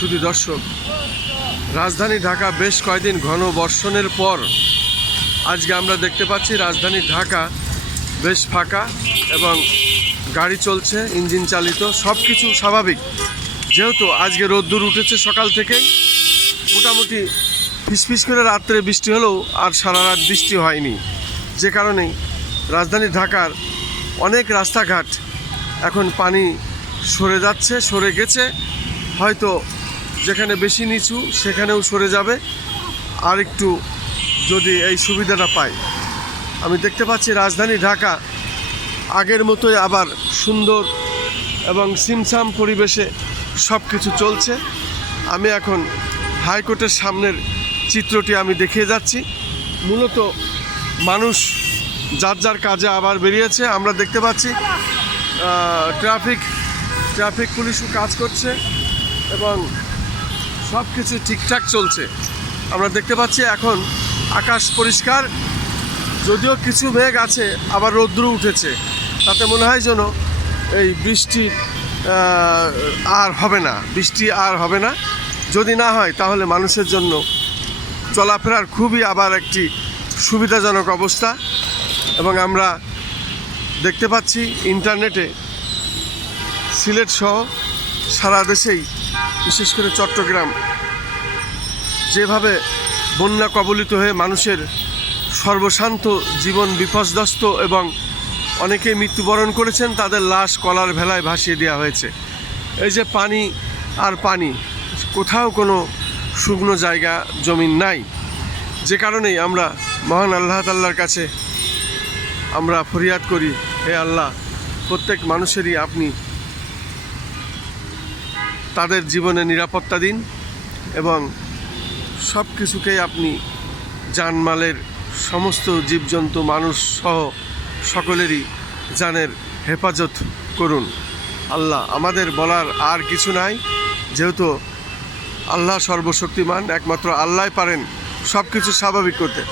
শুধু দর্শক, রাজধানী ঢাকা বেশ কয়েকদিন ঘন বর্ষণের পর আজকে আমরা দেখতে পাচ্ছি রাজধানী ঢাকা বেশ ফাঁকা এবং গাড়ি চলছে, ইঞ্জিন চালিত, সব কিছু স্বাভাবিক। যেহেতু আজকে রোদ্দুর উঠেছে সকাল থেকেই, মোটামুটি ফিসফিস করে রাত্রে বৃষ্টি হলেও আর সারা রাত বৃষ্টি হয়নি, যে কারণেই রাজধানী ঢাকার অনেক রাস্তাঘাট এখন পানি সরে গেছে। হয়তো যেখানে বেশি নিচু সেখানেও সরে যাবে, আর একটু যদি এই সুবিধাটা পাই। আমি দেখতে পাচ্ছি রাজধানী ঢাকা আগের মতোই আবার সুন্দর এবং ছিমছাম পরিবেশে সব কিছু চলছে। আমি এখন হাইকোর্টের সামনের চিত্রটি আমি দেখিয়ে যাচ্ছি। মূলত মানুষ যার যার কাজে আবার বেরিয়েছে। আমরা দেখতে পাচ্ছি ট্রাফিক পুলিশও কাজ করছে এবং সব কিছু ঠিকঠাক চলছে। আমরা দেখতে পাচ্ছি এখন আকাশ পরিষ্কার, যদিও কিছু মেঘ আছে, আবার রৌদ্র উঠেছে। তাতে মনে হয় যেন এই বৃষ্টি আর হবে না। যদি না হয় তাহলে মানুষের জন্য চলাফেরার খুবই আবার একটি সুবিধাজনক অবস্থা। এবং আমরা দেখতে পাচ্ছি ইন্টারনেটে সিলেট সহ সারা দেশেই, বিশেষ করে চট্টগ্রাম, যেভাবে বন্যা কবলিত হয়ে মানুষের সর্বশান্ত জীবন বিপর্যস্ত এবং অনেকেই মৃত্যুবরণ করেছেন, তাদের লাশ কলার ভেলায় ভাসিয়ে দেওয়া হয়েছে। এই যে পানি আর পানি, কোথাও কোনো শুকনো জায়গা জমিন নাই, যে কারণেই আমরা মহান আল্লাহ তাআলার কাছে আমরা ফরিয়াদ করি, হে আল্লাহ, প্রত্যেক মানুষেরই আপনি তাদের জীবনে নিরাপত্তা দিন এবং সব কিছুকেই আপনি জানমালের সমস্ত জীবজন্তু মানুষ সহ সকলেরই জানের হেফাজত করুন। আল্লাহ, আমাদের বলার আর কিছু নাই, যেহেতু আল্লাহ সর্বশক্তিমান, একমাত্র আল্লাহ পারেন সব কিছু স্বাভাবিক করতে।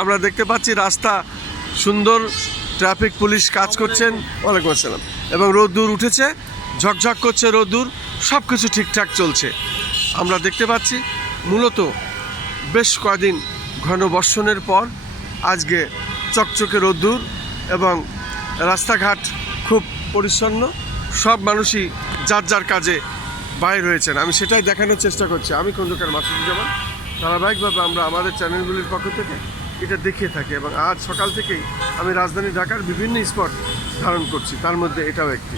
আমরা দেখতে পাচ্ছি রাস্তা সুন্দর, ট্রাফিক পুলিশ কাজ করছেন। ওয়ালাইকুম আসসালাম। এবং রোদ্দুর উঠেছে, ঝকঝক করছে রোদ্দুর, সব কিছু ঠিকঠাক চলছে। আমরা দেখতে পাচ্ছি মূলত বেশ কয়েকদিন ঘন বর্ষণের পর আজকে চকচকে রোদ্দুর এবং রাস্তাঘাট খুব পরিচ্ছন্ন, সব মানুষই যার যার কাজে বাইর হয়েছেন। আমি সেটাই দেখানোর চেষ্টা করছি। আমি খন্দকার মাসুদুজ্জামান। ধারাবাহিকভাবে আমরা আমাদের চ্যানেলগুলির পক্ষ থেকে এটা দেখিয়ে থাকি এবং আজ সকাল থেকেই আমি রাজধানী ঢাকার বিভিন্ন স্পট ধারণ করছি, তার মধ্যে এটাও একটি।